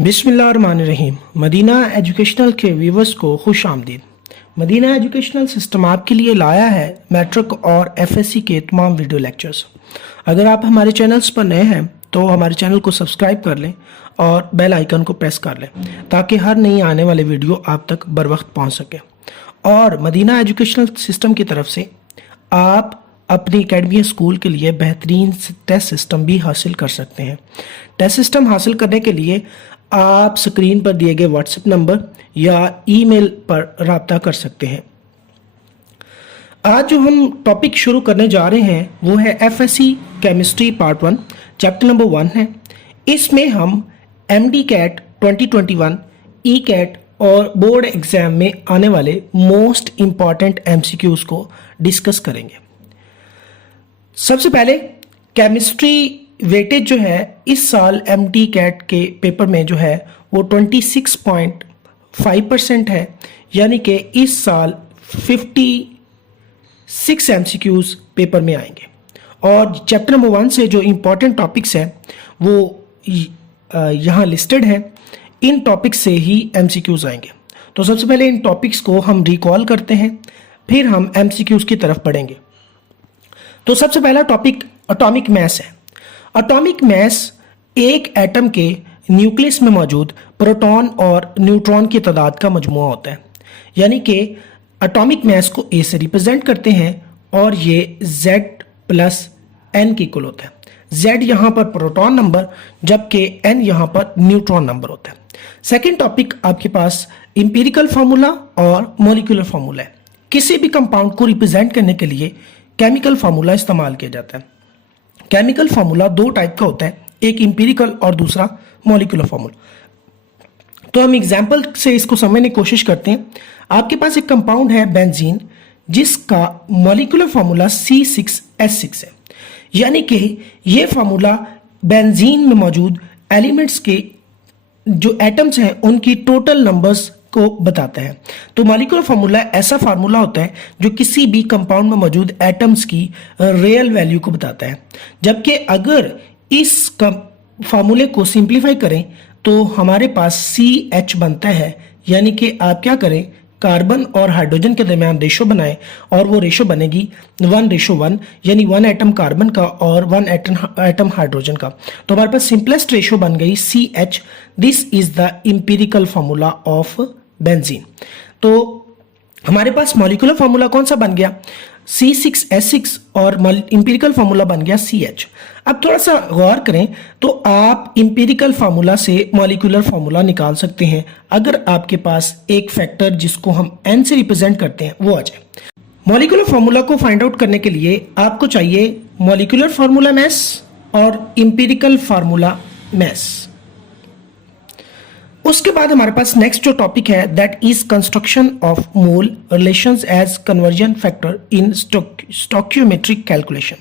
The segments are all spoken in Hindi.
बिस्मिल्लाहिर्रहमानिर्रहीम। मदीना एजुकेशनल के व्यूवर्स को खुश आमदीद। मदीना एजुकेशनल सिस्टम आपके लिए लाया है मैट्रिक और एफएससी के तमाम वीडियो लेक्चर्स। अगर आप हमारे चैनल्स पर नए हैं तो हमारे चैनल को सब्सक्राइब कर लें और बेल आइकन को प्रेस कर लें ताकि हर नई आने वाले वीडियो आप तक बर वक्त पहुँच सके। और मदीना एजुकेशनल सिस्टम की तरफ से आप अपनी एकेडमी स्कूल के लिए बेहतरीन टेस्ट सिस्टम भी हासिल कर सकते हैं। टेस्ट सिस्टम हासिल करने के लिए आप स्क्रीन पर दिए गए व्हाट्सएप नंबर या ईमेल पर राब्ता कर सकते हैं। आज जो हम टॉपिक शुरू करने जा रहे हैं वो है FSc chemistry part 1 chapter number 1 है। इसमें हम एमडी कैट 2021 ई कैट और बोर्ड एग्जाम में आने वाले मोस्ट इम्पॉर्टेंट एमसीक्यूज को डिस्कस करेंगे। सबसे पहले केमिस्ट्री वेटेज जो है इस साल एमडी कैट के पेपर में जो है वो 26.5% है, यानी कि इस साल 56 एमसीक्यूज पेपर में आएंगे। और चैप्टर नंबर 1 से जो इम्पोर्टेंट टॉपिक्स हैं वो यहाँ लिस्टेड है। इन टॉपिक्स से ही एमसीक्यूज आएंगे। तो सबसे पहले इन टॉपिक्स को हम रिकॉल करते हैं, फिर हम एमसीक्यूज की तरफ बढ़ेंगे। तो सबसे पहला टॉपिक एटॉमिक मास है। एटॉमिक मास एक एटम के न्यूक्लियस में मौजूद प्रोटॉन और न्यूट्रॉन की तादाद का मजमुआ होता है, यानी कि एटॉमिक मास को ए से रिप्रेजेंट करते हैं और ये Z प्लस N के इक्वल होता है। Z यहाँ पर प्रोटॉन नंबर जबकि N यहाँ पर न्यूट्रॉन नंबर होता है। सेकेंड टॉपिक आपके पास इंपीरिकल फार्मूला और मॉलिक्यूलर फार्मूला है। किसी भी कंपाउंड को रिप्रेजेंट करने के लिए केमिकल फार्मूला इस्तेमाल किया जाता है। केमिकल फार्मूला दो टाइप का होता है, एक इंपीरिकल और दूसरा मॉलिक्यूलर फार्मूला। तो हम एग्जांपल से इसको समझने की कोशिश करते हैं। आपके पास एक कंपाउंड है बेंजीन जिसका मॉलिक्यूलर फार्मूला C6H6 है, यानी कि ये फार्मूला बेंजीन में मौजूद एलिमेंट्स के जो एटम्स हैं उनकी टोटल नंबर्स को बताता है। तो मॉलिक्यूलर फार्मूला ऐसा फार्मूला होता है जो किसी भी कंपाउंड में मौजूद एटम्स की रियल वैल्यू को बताता है। जबकि अगर इस फार्मूले को सिंप्लीफाई करें तो हमारे पास CH बनता है, यानी कि आप क्या करें, कार्बन और हाइड्रोजन के दरमियान रेशो बनाएं और वो रेशो बनेगी 1:1, यानी 1 एटम कार्बन का और 1 एटम हाइड्रोजन का। तो हमारे पास सिंपलेस्ट रेशो बन गई CH। This is the empirical formula of benzene. तो हमारे पास मॉलिक्यूलर फार्मूला कौन सा बन गया, C6H6, और इंपीरिकल फार्मूला बन गया CH। अब थोड़ा सा गौर करें तो आप इंपीरिकल फार्मूला से मॉलिक्यूलर फार्मूला निकाल सकते हैं अगर आपके पास एक फैक्टर जिसको हम N से रिप्रेजेंट करते हैं वो आ जाए। मॉलिक्यूलर फार्मूला को फाइंड आउट करने के लिए आपको चाहिए मॉलिक्यूलर फार्मूला मास और इंपीरिकल फार्मूला मास। उसके बाद हमारे पास नेक्स्ट जो टॉपिक है that is construction of mole relations as conversion factor in stoichiometric calculation.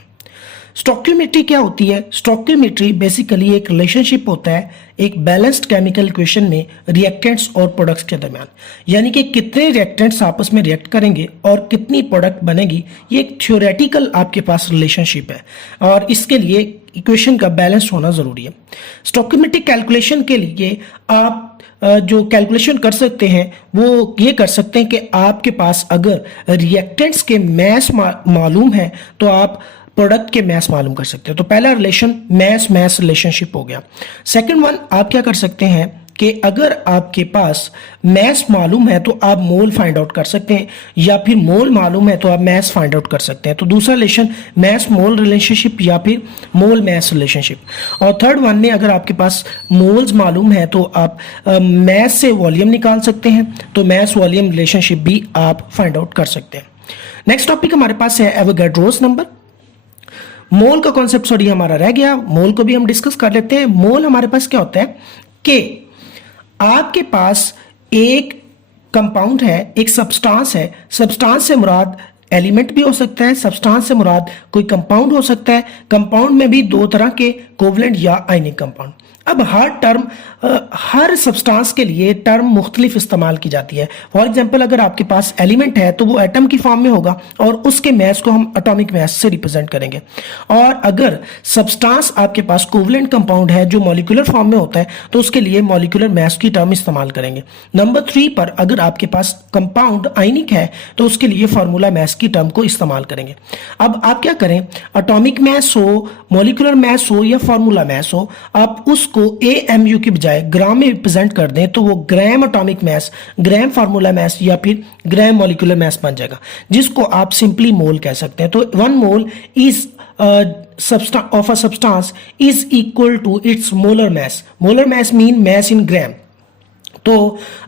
Stoichiometry क्या होती है? स्टोइकियोमेट्री बेसिकली एक रिलेशनशिप होता है एक बैलेंस्ड केमिकल इक्वेशन में रिएक्टेंट्स और प्रोडक्ट्स के दरमियान, यानी कि कितने रिएक्टेंट्स आपस में रिएक्ट करेंगे और कितनी प्रोडक्ट बनेगी। ये एक थ्योरेटिकल आपके पास रिलेशनशिप है और इसके लिए इक्वेशन का बैलेंस होना जरूरी है। स्टोइकियोमेट्रिक कैलकुलेशन के लिए आप जो कैलकुलेशन कर सकते हैं वो ये कर सकते हैं कि आपके पास अगर रिएक्टेंट्स के मास मालूम है तो आप प्रोडक्ट के मास मालूम कर सकते हैं। तो पहला रिलेशन मास रिलेशनशिप हो गया। सेकंड वन आप क्या कर सकते हैं कि अगर आपके पास मास मालूम है तो आप मोल फाइंड आउट कर सकते हैं, या फिर मोल मालूम है तो आप मास फाइंड आउट कर सकते हैं। तो दूसरा रिलेशन मास मोल रिलेशनशिप या फिर मोल मास रिलेशनशिप। और थर्ड वन में अगर आपके पास मोल्स मालूम है तो आप मास से वॉल्यूम निकाल सकते हैं, तो मास वॉल्यूम रिलेशनशिप भी आप फाइंड आउट कर सकते हैं। नेक्स्ट टॉपिक हमारे पास है एवोगाड्रोस नंबर। मोल का कॉन्सेप्ट हमारा रह गया, मोल को भी हम डिस्कस कर लेते हैं। मोल हमारे पास क्या होता है कि आपके पास एक कंपाउंड है, एक सब्सटेंस है। सब्सटेंस से मुराद एलिमेंट भी हो सकता है, सब्सटेंस से मुराद कोई कंपाउंड हो सकता है। कंपाउंड में भी दो तरह के कोवलेंट या आयनिक कंपाउंड। अब हर टर्म हर सब्सटेंस के लिए टर्म मुख्तलिफ इस्तेमाल की जाती है। फॉर एग्जांपल अगर आपके पास एलिमेंट है तो वो एटम की फॉर्म में होगा और उसके मास को हम एटॉमिक मास से रिप्रेजेंट करेंगे। और अगर सब्सटेंस आपके पास कोवलेंट कंपाउंड है जो मॉलिक्यूलर फॉर्म में होता है तो उसके लिए मॉलिक्यूलर मास की टर्म इस्तेमाल करेंगे। नंबर 3 पर अगर आपके पास कंपाउंड आयनिक है तो उसके लिए फार्मूला मास की टर्म को इस्तेमाल करेंगे। अब आप क्या करें, एटॉमिक मास हो, मॉलिक्यूलर मास हो या फार्मूला मास हो, आप उसको AMU की बजाय ग्राम में रिप्रेजेंट कर दें तो वो ग्राम एटॉमिक मास, ग्राम फार्मूला मास या फिर ग्राम मॉलिक्यूलर मास बन जाएगा, जिसको आप सिंपली मोल कह सकते हैं। तो 1 mole is of a substance is equal to its molar mass. Molar mass mean mass in gram. तो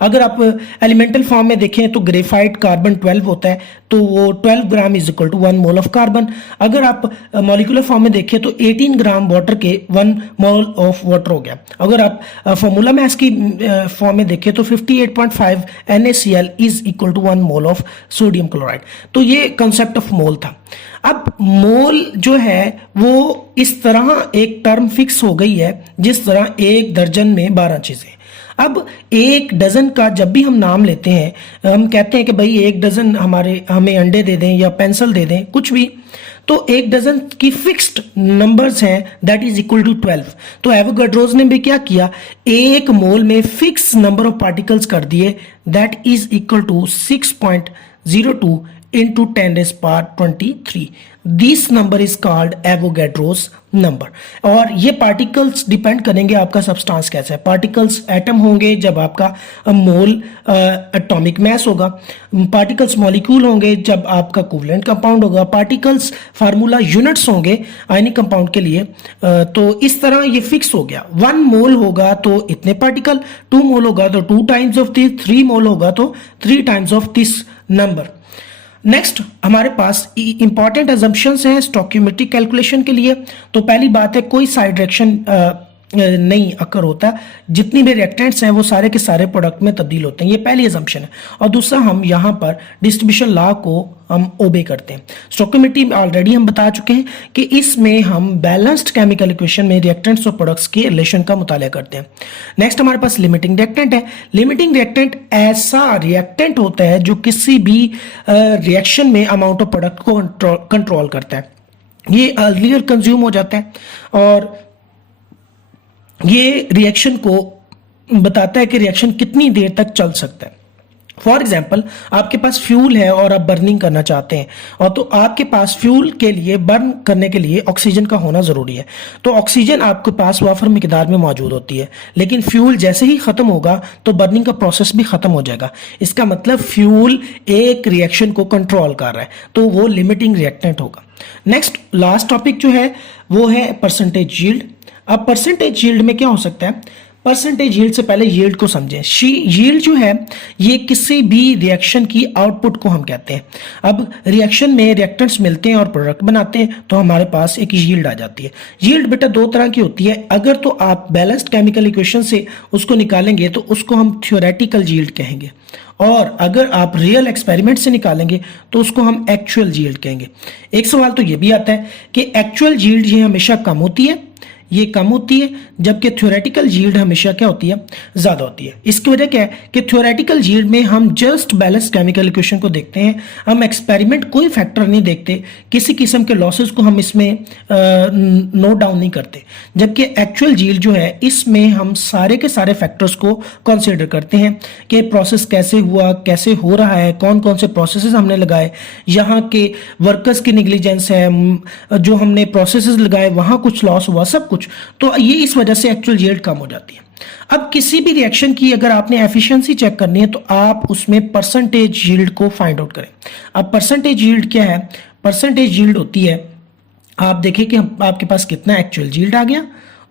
अगर आप एलिमेंटल फॉर्म में देखें तो ग्रेफाइट कार्बन 12 होता है तो वो 12 gram is equal to 1 mole of carbon. अगर आप मॉलिक्यूलर फॉर्म में देखें तो 18 ग्राम वाटर के 1 मोल ऑफ वाटर हो गया। अगर आप फॉर्मूला मास की फॉर्म में देखें तो 58.5 NaCl is equal to 1 mole of sodium chloride. तो ये कंसेप्ट ऑफ मोल था। अब मोल जो है वो इस तरह एक टर्म फिक्स हो गई है जिस तरह 1 दर्जन में 12 चीजें। अब 1 डजन का जब भी हम नाम लेते हैं, हम कहते हैं कि भाई 1 डजन हमें अंडे दे दें या पेंसिल दे दें, कुछ भी, तो 1 डजन की फिक्स्ड नंबर्स हैं दैट इज इक्वल टू 12। तो एवोगाड्रोस ने भी क्या किया, 1 मोल में फिक्स नंबर ऑफ पार्टिकल्स कर दिए that is equal to 6.02 into 10 raised power 23. This number is called Avogadro's number. और ये पार्टिकल्स डिपेंड करेंगे आपका सब्सटेंस कैसा है। पार्टिकल्स एटम होंगे जब आपका मोल एटॉमिक मास होगा, पार्टिकल्स मॉलिक्यूल होंगे जब आपका कोवलेंट कंपाउंड होगा, पार्टिकल्स फार्मूला यूनिट्स होंगे आयनिक कंपाउंड के लिए। तो इस तरह ये फिक्स हो गया। 1 मोल होगा तो इतने पार्टिकल, 2 मोल होगा तो 2 टाइम्स ऑफ दिस, 3 मोल होगा तो 3 times of this number. Next हमारे पास इंपॉर्टेंट अजम्पशंस हैं स्टोइकियोमेट्रिक कैलकुलेशन के लिए। तो पहली बात है कोई साइड रिएक्शन नहीं अकर होता, जितनी भी रिएक्टेंट्स हैं वो सारे के सारे प्रोडक्ट में तब्दील होते हैं, ये पहली अजम्पशन है। और दूसरा हम यहाँ पर डिस्ट्रीब्यूशन लॉ को हम ओबे करते हैं। स्टोइकियोमेट्री में ऑलरेडी हम बता चुके हैं कि इसमें हम बैलेंस्ड केमिकल इक्वेशन में रिएक्टेंट्स और प्रोडक्ट्स के रिलेशन का मुताला करते हैं। नेक्स्ट हमारे पास लिमिटिंग रिएक्टेंट है। लिमिटिंग रिएक्टेंट ऐसा रिएक्टेंट होता है जो किसी भी रिएक्शन में अमाउंट ऑफ प्रोडक्ट को कंट्रोल करता है। ये अर्लियर कंज्यूम हो जाता है और ये रिएक्शन को बताता है कि रिएक्शन कितनी देर तक चल सकता है। फॉर एग्जाम्पल आपके पास फ्यूल है और आप बर्निंग करना चाहते हैं, और तो आपके पास फ्यूल के लिए बर्न करने के लिए ऑक्सीजन का होना जरूरी है। तो ऑक्सीजन आपके पास वाफर मिकदार में मौजूद होती है, लेकिन फ्यूल जैसे ही खत्म होगा तो बर्निंग का प्रोसेस भी खत्म हो जाएगा। इसका मतलब फ्यूल एक रिएक्शन को कंट्रोल कर रहा है, तो वो लिमिटिंग रिएक्टेंट होगा। नेक्स्ट लास्ट टॉपिक जो है वो है परसेंटेज यील्ड। अब परसेंटेज यील्ड में क्या हो सकता है, परसेंटेज यील्ड से पहले यील्ड को समझें। यील्ड जो है ये किसी भी रिएक्शन की आउटपुट को हम कहते हैं। अब रिएक्शन में रिएक्टेंट्स मिलते हैं और प्रोडक्ट बनाते हैं तो हमारे पास एक यील्ड आ जाती है। यील्ड बेटा 2 तरह की होती है। अगर तो आप बैलेंस्ड केमिकल इक्वेशन से उसको निकालेंगे तो उसको हम थ्योरेटिकल यील्ड कहेंगे, और अगर आप रियल एक्सपेरिमेंट से निकालेंगे तो उसको हम एक्चुअल यील्ड कहेंगे। एक सवाल तो ये भी आता है कि एक्चुअल यील्ड ये हमेशा कम होती है, ये कम होती है, जबकि थ्योरेटिकल यील्ड हमेशा क्या होती है, ज्यादा होती है। इसकी वजह क्या है कि थ्योरेटिकल यील्ड में हम जस्ट बैलेंस केमिकल इक्वेशन को देखते हैं, हम एक्सपेरिमेंट कोई फैक्टर नहीं देखते, किसी किस्म के लॉसेस को हम इसमें नोट डाउन नहीं करते। जबकि एक्चुअल यील्ड जो है इसमें हम सारे के सारे फैक्टर्स को कंसिडर करते हैं कि प्रोसेस कैसे हुआ, कैसे हो रहा है, कौन कौन से प्रोसेसेस हमने लगाए, यहाँ के वर्कर्स की निग्लिजेंस है, जो हमने प्रोसेसेस लगाए वहां कुछ लॉस हुआ, सब कुछ। तो ये इस वजह से एक्चुअल यील्ड कम हो जाती है। अब किसी भी रिएक्शन की अगर आपने एफिशिएंसी चेक करनी है तो आप उसमें परसेंटेज यील्ड को फाइंड आउट करें। अब परसेंटेज यील्ड क्या है, परसेंटेज यील्ड होती है, आप देखें कि आपके पास कितना एक्चुअल यील्ड आ गया,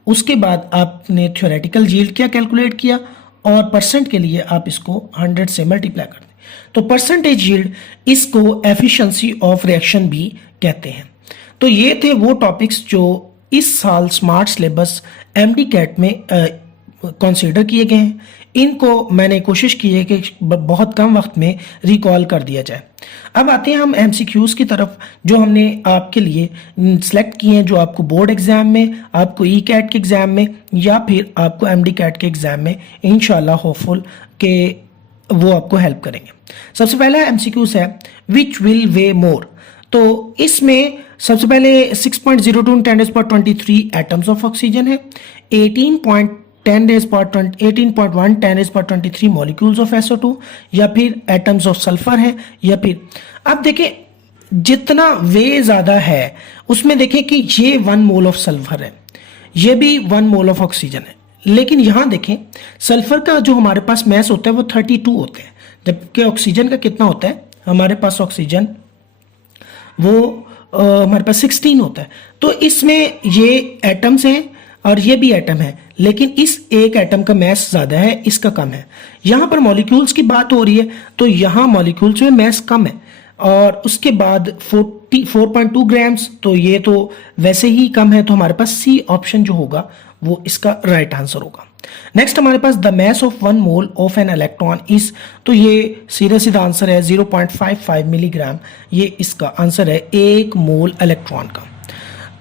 उसके बाद आपने थ्योरेटिकल यील्ड क्या कैलकुलेट किया, और परसेंट के लिए आप इसको 100 से मल्टीप्लाई कर दें। तो परसेंटेज यील्ड, इसको एफिशिएंसी ऑफ रिएक्शन भी कहते हैं। तो ये थे वो टॉपिक्स जो इस साल स्मार्ट सिलेबस MD कैट में कंसीडर किए गए हैं, इनको मैंने कोशिश की है कि बहुत कम वक्त में रिकॉल कर दिया जाए। अब आते हैं हम एमसीक्यूज़ की तरफ, जो हमने आपके लिए सिलेक्ट किए हैं, जो आपको बोर्ड एग्ज़ाम में, आपको ई कैट के एग्ज़ाम में या फिर आपको एमडी कैट के एग्ज़ाम में इंशाल्लाह होपफुल के वो आपको हेल्प करेंगे। सबसे पहला एमसीक्यूज़ है विच विल वे मोर। तो इसमें सबसे पहले 6.02 × 10⁻23 एटम्स ऑफ ऑक्सीजन है, 18.1 × 10⁻23 मॉलिक्यूल्स ऑफ SO2 या फिर एटम्स ऑफ सल्फर है, या फिर अब देखें जितना वे ज़्यादा है उसमें देखें कि ये 1 मोल ऑफ सल्फर है, ये भी 1 मोल ऑफ ऑक्सीजन है, लेकिन यहाँ देखें सल्फर का जो हमारे पास मैस होता है वो 32 होता है, जबकि ऑक्सीजन का कितना होता है, हमारे पास ऑक्सीजन वो हमारे पास 16 होता है। तो इसमें ये एटम्स हैं और ये भी एटम है, लेकिन इस एक एटम का मैस ज़्यादा है, इसका कम है। यहाँ पर मॉलिक्यूल्स की बात हो रही है तो यहाँ मॉलिक्यूल्स में मैस कम है, और उसके बाद 4.2 ग्राम्स, तो ये तो वैसे ही कम है, तो हमारे पास सी ऑप्शन जो होगा वो इसका राइट आंसर होगा। नेक्स्ट हमारे पास the mass of 1 mole of an electron is, तो ये सीधा आंसर है 0.55 मिलीग्राम, ये इसका आंसर है 1 मोल इलेक्ट्रॉन का।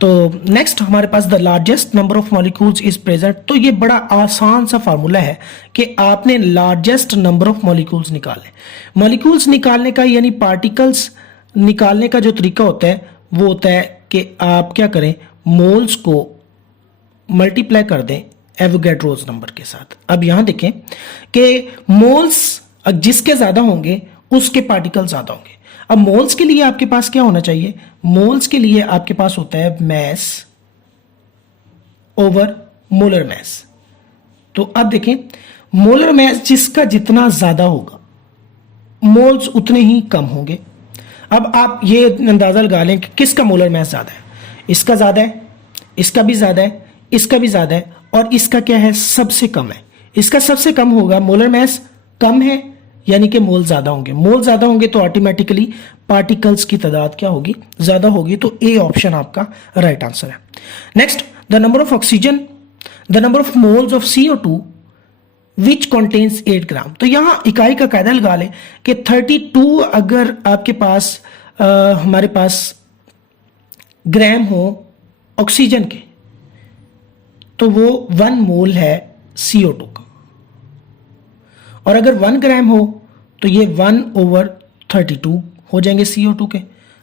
तो नेक्स्ट हमारे पास the largest number of molecules is present, तो ये बड़ा आसान सा फार्मूला है कि आपने largest number of molecules molecules. मॉलिक्यूल्स निकालने का यानी पार्टिकल्स निकालने का जो तरीका होता है वो होता है कि आप क्या करें, मोल्स को मल्टीप्लाई कर दें एवोगैड्रोस नंबर के साथ। अब यहां देखें कि मोल्स जिसके ज्यादा होंगे उसके पार्टिकल ज्यादा होंगे। अब मोल्स के लिए आपके पास क्या होना चाहिए, मोल्स के लिए आपके पास होता है मैस ओवर मोलर मैस। तो अब देखें मोलर मैस जिसका जितना ज्यादा होगा मोल्स उतने ही कम होंगे। अब आप ये अंदाजा लगा लें कि किसका मोलर मैस ज्यादा है, इसका ज्यादा है, इसका भी ज्यादा है, इसका भी ज्यादा है, और इसका क्या है, सबसे कम है। इसका सबसे कम होगा, मोलर मैस कम है यानी कि मोल ज्यादा होंगे। मोल ज्यादा होंगे तो ऑटोमेटिकली पार्टिकल्स की तादाद क्या होगी, ज्यादा होगी। तो ए ऑप्शन आपका राइट आंसर है। Next the number of oxygen, the number of moles of CO2 which contains 8 ग्राम। तो यहां इकाई का कायदा लगा लें कि 32 अगर आपके पास हमारे पास ग्राम हो ऑक्सीजन के, तो वो 1 मोल है CO2 का, और अगर 1 ग्राम हो तो ये 1/32 हो जाएंगे CO2 के।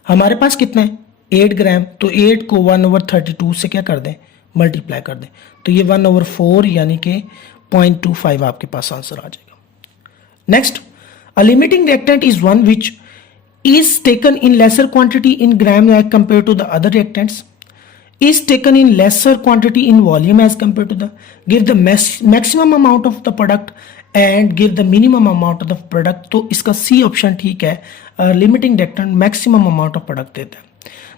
हमारे पास कितना है 8 ग्राम, तो 8 को 1/32 से क्या कर दें, मल्टीप्लाई कर दें, तो ये 1/4 यानी कि 0.25 आपके पास आंसर आ जाएगा। Next a limiting reactant is one which is taken in lesser quantity in gram as compare to the other reactants, is taken in lesser quantity in volume as compared to the, give the maximum amount of the product and give the minimum amount of the product। तो इसका सी ऑप्शन ठीक है, limiting reactant maximum amount of product देता है।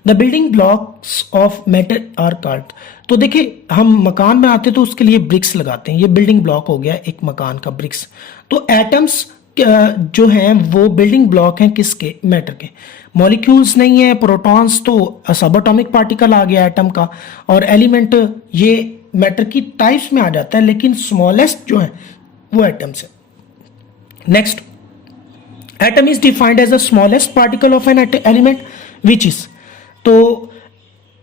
The building blocks of metal are called, तो देखिए हम मकान बनाते तो उसके लिए ब्रिक्स लगाते हैं, ये बिल्डिंग ब्लॉक हो गया एक मकान का ब्रिक्स। तो एटम्स जो हैं वो बिल्डिंग ब्लॉक हैं किसके, मैटर के। मॉलिक्यूल्स नहीं है, प्रोटॉन्स तो सब एटॉमिक पार्टिकल आ गया एटम का, और एलिमेंट ये मैटर की टाइप्स में आ जाता है, लेकिन स्मॉलेस्ट जो है वो एटम्स है। Next atom is defined as the smallest particle of an element which is, तो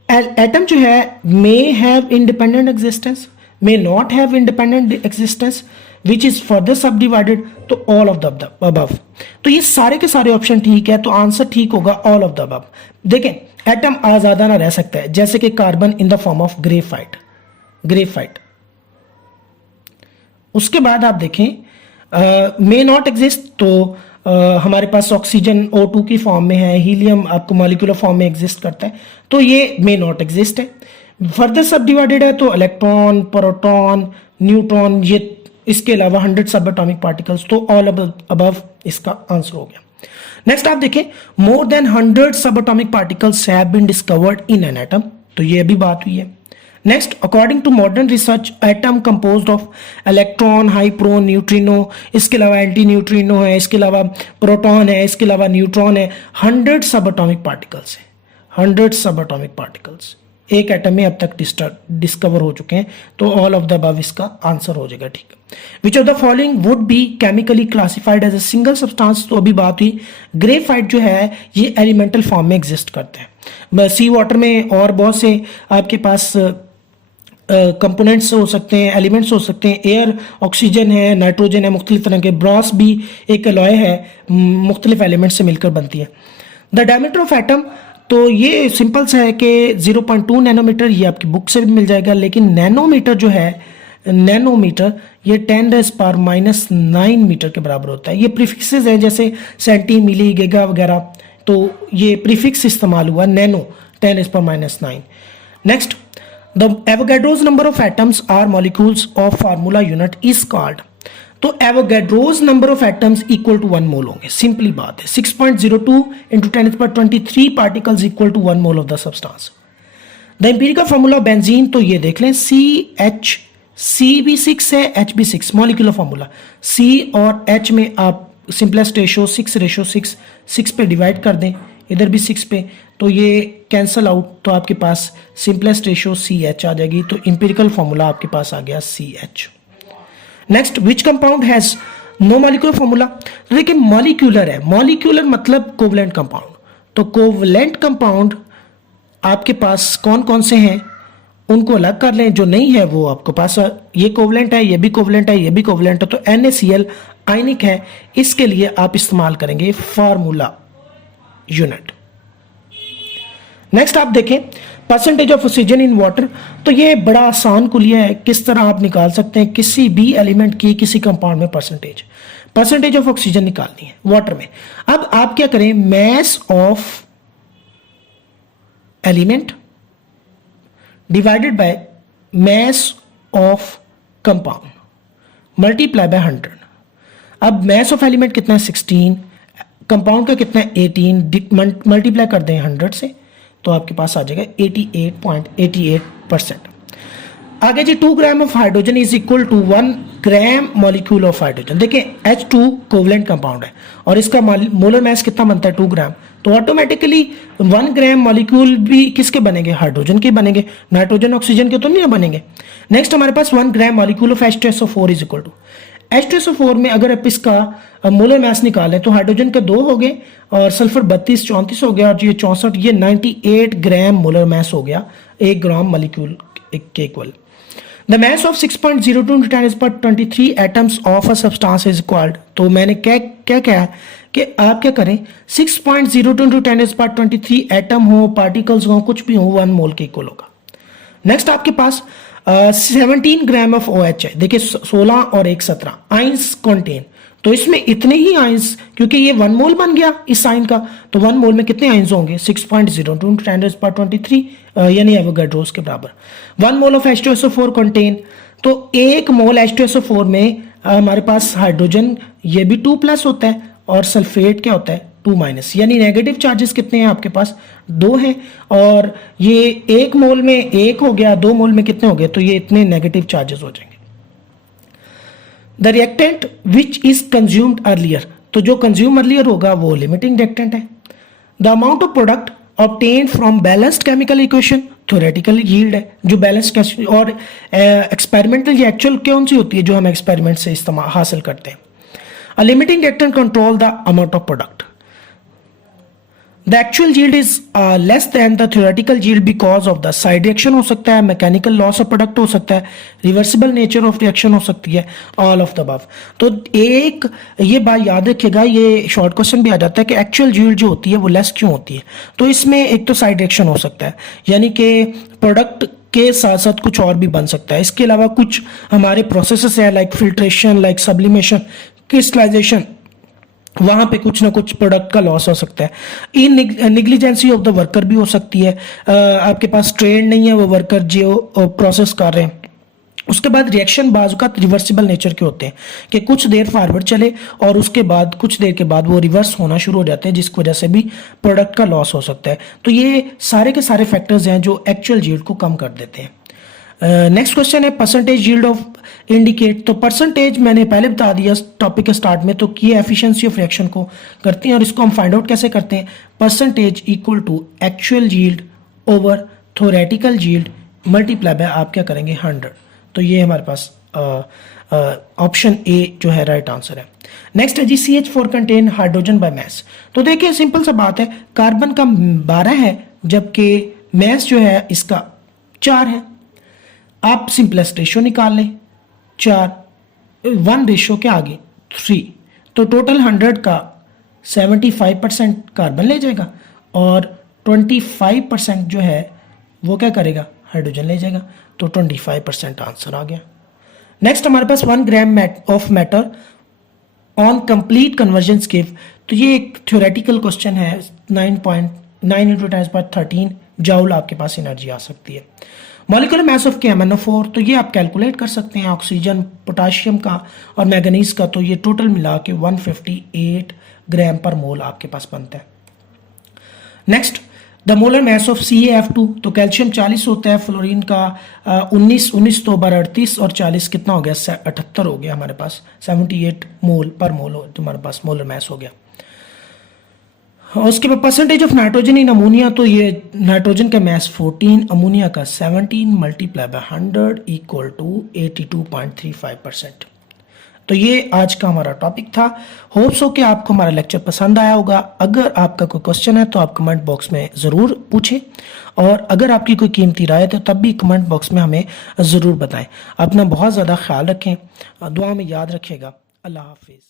एटम जो है may have independent existence, may not have independent existence, which is further subdivided, तो all of the above। तो ये सारे के सारे ऑप्शन ठीक है, तो आंसर ठीक होगा all of the above। देखें एटम आजादा ना रह सकता है, जैसे कि carbon in the form of graphite. उसके बाद आप देखें मे नॉट एग्जिस्ट, तो हमारे पास ऑक्सीजन O2 की फॉर्म में है, हीलियम आपको मॉलिक्यूलर फॉर्म में एग्जिस्ट करता है, तो ये मे नॉट एग्जिस्ट है। फर्दर सब डिवाइडेड है तो इलेक्ट्रॉन, प्रोटॉन, न्यूट्रॉन, ये इसके अलावा 100 सब एटॉमिक पार्टिकल्स, तो ऑल अबव इसका आंसर हो गया। नेक्स्ट आप देखें more than 100 subatomic particles have been discovered in an atom, तो ये भी बात हुई है। Next according to modern research atom composed of electron, hyperon, neutrino, इसके अलावा एंटी न्यूट्रिनो है, इसके अलावा प्रोटॉन है, इसके अलावा न्यूट्रॉन है, 100 सब एटॉमिक पार्टिकल्स है, 100 सब एटॉमिक पार्टिकल्स। एक एटम में अब तक डिस्कवर हो चुके हैं, तो ऑल ऑफ द अबव इसका आंसर हो जाएगा, ठीक है। Which of the following would be chemically classified as a single substance, तो अभी बात हुई ग्रेफाइट जो है ये एलिमेंटल फॉर्म में एग्जिस्ट करते हैं। सी वाटर में और बहुत से आपके पास कंपोनेंट्स हो सकते हैं, एलिमेंट्स हो सकते हैं, एयर, ऑक्सीजन है, नाइट्रोजन है, मुख्तलिफ तरह के, ब्रॉस भी एक अलॉय है, मुख्तलिफ एलिमेंट्स से मिलकर बनती है। द डायमीटर ऑफ एटम, तो ये सिंपल सा है कि 0.2 नैनोमीटर, ये आपकी बुक से भी मिल जाएगा, लेकिन नैनोमीटर जो है, नैनोमीटर ये 10⁻⁹ मीटर के बराबर होता है। ये प्रीफिक्सेस हैं जैसे सेंटी, मिली, गीगा वगैरह, तो ये प्रीफिक्स इस्तेमाल हुआ nano 10⁻⁹। Next, the Avogadro's number of atoms or molecules of formula unit is called, तो Avogadro's number of atoms equal to 1 mole होंगे, सिंपली बात है। 6.02 × 10⁻23 particles equal to 1 mole of the substance. The empirical formula benzene, तो ये देख लें, CH, C भी 6 है, H भी 6, मॉलिक्यूलर फार्मूला। C और H में आप सिंपलेस्ट रेशो 6:6, 6 पे डिवाइड कर दें, इधर भी 6 पे, तो ये कैंसल आउट, तो आपके पास सिंपलेस्ट रेशो CH आ जाएगी, तो एम्पिरिकल फार्मूला आपके पास आ गया CH। Next, which compound has no molecular formula, तो देखिए मॉलिक्यूलर है, मॉलिक्यूलर मतलब कोवलेंट कंपाउंड, तो कोवलेंट कंपाउंड आपके पास कौन कौन से हैं उनको अलग कर लें, जो नहीं है वो आपके पास, ये कोवलेंट है, ये भी कोवलेंट है, ये भी कोवलेंट है, तो NaCl आयनिक है, इसके लिए आप इस्तेमाल करेंगे फार्मूला यूनिट। नेक्स्ट आप देखें percentage of oxygen in water, तो ये बड़ा आसान कुलिया है, किस तरह आप निकाल सकते हैं किसी भी एलिमेंट की किसी कंपाउंड में परसेंटेज ऑफ ऑक्सीजन निकालनी है वाटर में। अब आप क्या करें, mass of element divided by mass of compound multiply by 100। अब मैस ऑफ एलिमेंट कितना है 16, कंपाउंड का कितना है 18, मल्टीप्लाई कर दें 100 से, तो आपके पास आ जाएगा 88.88%। आगे जी 2 gram of hydrogen is equal to 1 gram molecule of hydrogen. देखिए H2 कोवलेंट कंपाउंड है और इसका मोलर मास कितना बनता है 2 ग्राम, तो ऑटोमेटिकली 1 ग्राम मॉलिक्यूल भी किसके बनेंगे, हाइड्रोजन के बनेंगे, नाइट्रोजन ऑक्सीजन के तो नहीं बनेंगे। नेक्स्ट हमारे पास 1 gram molecule of H2SO4 is equal to, H2SO4 में अगर आप इसका मोलर मास निकालें तो हाइड्रोजन के 2 हो गए और सल्फर 32 34 हो गया और ये 64, ये 98 ग्राम मोलर मास हो गया 1 ग्राम मॉलिक्यूल के equal. The mass of 6.02 × 10⁻23 atoms of a substance is equalled, तो मैंने क्या है कि आप क्या करें 6.02 × 10⁻23 एटम हो, पार्टिकल्स हो, कुछ भी हो, 1 मोल के इक्वल होगा। नेक्स्ट आपके पास 17 ग्राम ऑफ OH है, देखिए 16 और 1 17 आइंस कंटेन, तो इसमें इतने ही आइंस, क्योंकि ये 1 मोल बन गया इस आइन का, तो 1 मोल में कितने आइंस होंगे 6.02 × 10⁻23 यानी एवोगैड्रोस के बराबर। 1 मोल ऑफ H2SO4 कंटेन, तो 1 मोल H2SO4 में हमारे पास हाइड्रोजन ये भी 2+ होता है और सल्फेट क्या होता है 2-, यानी नेगेटिव चार्जेस कितने हैं आपके पास 2 हैं, और ये 1 मोल में 1 हो गया, 2 मोल में कितने हो गए, तो ये इतने नेगेटिव चार्जेस हो जाएंगे। The reactant which is consumed earlier, तो जो कंज्यूम अर्लियर होगा वो लिमिटिंग रिएक्टेंट है। The amount of product obtained from balanced chemical equation, theoretical yield है जो बैलेंस्ड, और एक्सपेरिमेंटल या एक्चुअल कौन सी होती है जो हम एक्सपेरिमेंट से इस्तेमाल हासिल करते हैं। अ limiting reactant control the amount of product. The actual yield is less than the theoretical yield because of the side reaction हो सकता है, mechanical loss of product हो सकता है, reversible nature of reaction हो सकती है, all of the above। तो एक ये बात याद रखिएगा, ये शॉर्ट क्वेश्चन भी आ जाता है कि एक्चुअल yield जो होती है वो लेस क्यों होती है, तो इसमें एक तो साइड रिएक्शन हो सकता है, यानी कि प्रोडक्ट के साथ साथ कुछ और भी बन सकता है। इसके अलावा कुछ हमारे प्रोसेसेस है like filtration, like sublimation, crystallisation, वहाँ पे कुछ ना कुछ प्रोडक्ट का लॉस हो सकता है। इन निग्लिजेंसी ऑफ द वर्कर भी हो सकती है, आपके पास ट्रेंड नहीं है वो वर्कर जो प्रोसेस कर रहे हैं। उसके बाद रिएक्शन बाजू का रिवर्सिबल नेचर के होते हैं कि कुछ देर फॉरवर्ड चले और उसके बाद कुछ देर के बाद वो रिवर्स होना शुरू हो जाते हैं, जिसकी वजह से भी प्रोडक्ट का लॉस हो सकता है। तो ये सारे के सारे फैक्टर्स हैं जो एक्चुअल यील्ड को कम कर देते हैं। नेक्स्ट क्वेश्चन है परसेंटेज यील्ड ऑफ इंडिकेट, तो परसेंटेज मैंने पहले बता दिया टॉपिक के स्टार्ट में, तो की एफिशिएंसी ऑफ रिएक्शन को करते हैं और इसको हम फाइंड आउट कैसे करते हैं, percentage equal to actual yield over theoretical yield multiply by आप क्या करेंगे 100। तो ये हमारे पास ऑप्शन ए जो है राइट आंसर है। नेक्स्ट है जी CH4 contain hydrogen by mass. तो देखिए सिंपल सा बात है, कार्बन का 12 है जबकि मैस जो है इसका 4 है। आप सिंपलेस्ट रेशो निकाल लें, 4 1 रेशो के आगे 3, तो टोटल 100 का 75% कार्बन ले जाएगा और 25% जो है वो क्या करेगा, हाइड्रोजन ले जाएगा। तो 25% आंसर आ गया। नेक्स्ट हमारे पास 1 gram of matter on complete conversion give. तो ये एक थ्योरेटिकल क्वेश्चन है, 9.9 × 10⁻13 जाउल आपके पास एनर्जी आ सकती है। मॉलिक्यूलर मास ऑफ KMnO4, तो ये आप कैलकुलेट कर सकते हैं ऑक्सीजन, पोटाशियम का और मैंगनीज का, तो ये टोटल मिला के 158 ग्राम पर मोल आपके पास बनता है। Next the molar mass of CaF2, तो कैल्शियम 40 होता है, फ्लोरीन का 19 तो बार 38 और 40 कितना हो गया, 78 हो गया हमारे पास, 78 मोल पर मोल तो हमारे पास मोलर मास हो गया। उसके बाद percentage of nitrogen in ammonia, तो ये नाइट्रोजन का मास 14, अमोनिया का 17 मल्टीप्लाई बाय 100 इक्वल टू 82.35%। तो ये आज का हमारा टॉपिक था। होप्स हो कि आपको हमारा लेक्चर पसंद आया होगा। अगर आपका कोई क्वेश्चन है तो आप कमेंट बॉक्स में ज़रूर पूछें, और अगर आपकी कोई कीमती राय है तो तब भी कमेंट बॉक्स में हमें ज़रूर बताएं। अपना बहुत ज़्यादा ख्याल रखें, दुआ में याद रखिएगा। अल्लाह हाफिज़।